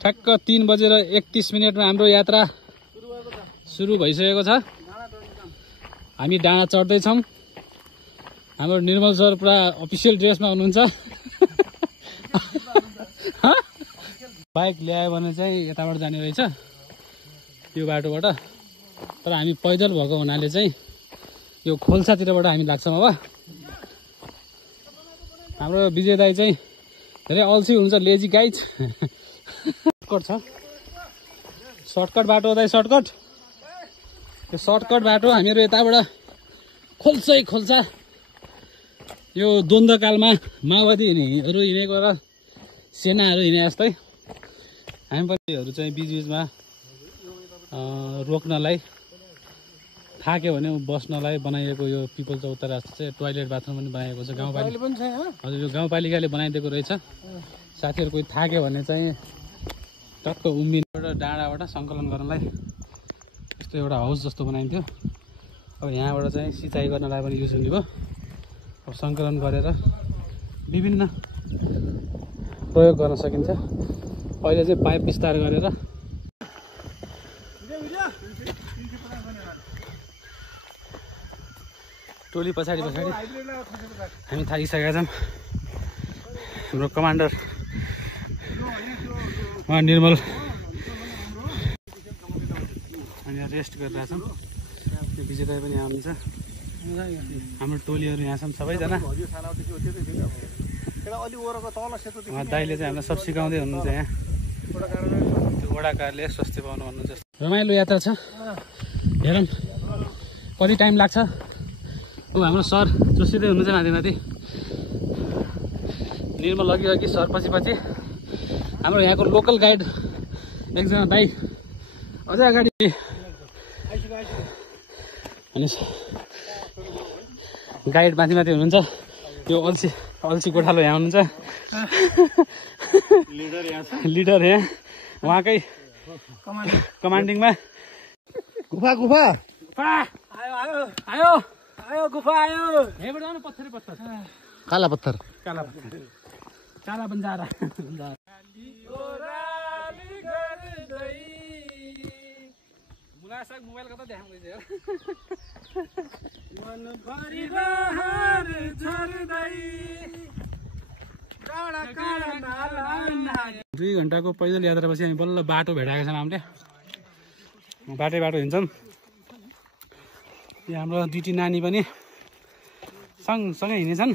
ठ्याक्क 3:31 हाम्रो यात्रा सुरु भइसकेको छ। हामी डाँडा चढ्दैछौँ। हाम्रो निर्मल सर पुरा अफिसियल ड्रेसमा हुनुहुन्छ। बाइक ल्यायो भने चाहिँ यताबाट जाने रहेछ यो बाटोबाट, तर हामी पैदल भएको हुनाले चाहिँ यो खोल्सातिरबाट हामी लाग्छौँ। अब हाम्रो विजय दाई चाहिँ धेरै अल्छी हुन्छ, लेजी गाइज। सर्टकट छ, सर्टकट बाटो दाइ, सर्टकट। त्यो सर्टकट बाटो हामीहरू यताबाट खोल्सा यो द्वन्द्वकालमा माओवादीहरू हिँडेको र सेनाहरू हिँडे जस्तै हामी पनि चाहिँ बिचबिचमा रोक्नलाई, थाक्यो भने बस्नलाई बनाइएको यो पिपल चौक जस्तो चाहिँ टोयलेट बाथरुम पनि बनाएको छ गाउँपालिका। हजुर, यो गाउँपालिकाले बनाइदिएको रहेछ। साथीहरू कोही थाक्यो भने चाहिँ टक्क उम्बिनबाट डाँडाबाट सङ्कलन गर्नलाई यस्तो एउटा हाउस जस्तो बनाइन्थ्यो। अब यहाँबाट चाहिँ सिँचाइ गर्नलाई पनि युज हुने भयो। अब सङ्कलन गरेर विभिन्न प्रयोग गर्न सकिन्छ। अहिले चाहिँ पाइप विस्तार गरेर टोली पछाडि हामी थाकिसकेका छौँ। हाम्रो कमान्डर उहाँ निर्मल हामी रेस्ट गरिरहेछौँ। त्यो विजय दाई पनि यहाँ हुनुहुन्छ। हाम्रो टोलीहरू यहाँ छन् सबैजना। उहाँ दाइले चाहिँ हामीलाई सब सिकाउँदै हुनुहुन्छ। यहाँ त्यो वडाकारले स्वास्थ्य भवन भन्नुहुन्छ। रमाइलो यात्रा छ, हेरौँ कति टाइम लाग्छ। हाम्रो सर जोसिँदै हुनुहुन्छ माथि माथि, निर्मल अघि सर पछि हाम्रो यहाँको लोकल गाइड एकजना दाइ अझै अगाडि अनि गाइड माथि हुनुहुन्छ। यो अल्छी गोठालो यहाँ हुनुहुन्छ। लिडर यहाँ उहाँकै कमान्डिङमा। गुफा आयो गुफा आयो। यहीँबाट आउनु, पत्थर काला पत्थर काला बन्जारा। मुलासाग मोबाइल कता देखाउँदैछ यार। मन भरि बहार झर्दै काला काला नाला। 2 घण्टाको पैदल यात्रापछि हामी बल्ल बाटो भेटाएका छौँ। हामीले बाटो हिँड्छौँ। यहाँ हाम्रो दुईटी नानी पनि सँगसँगै हिँडेछन्।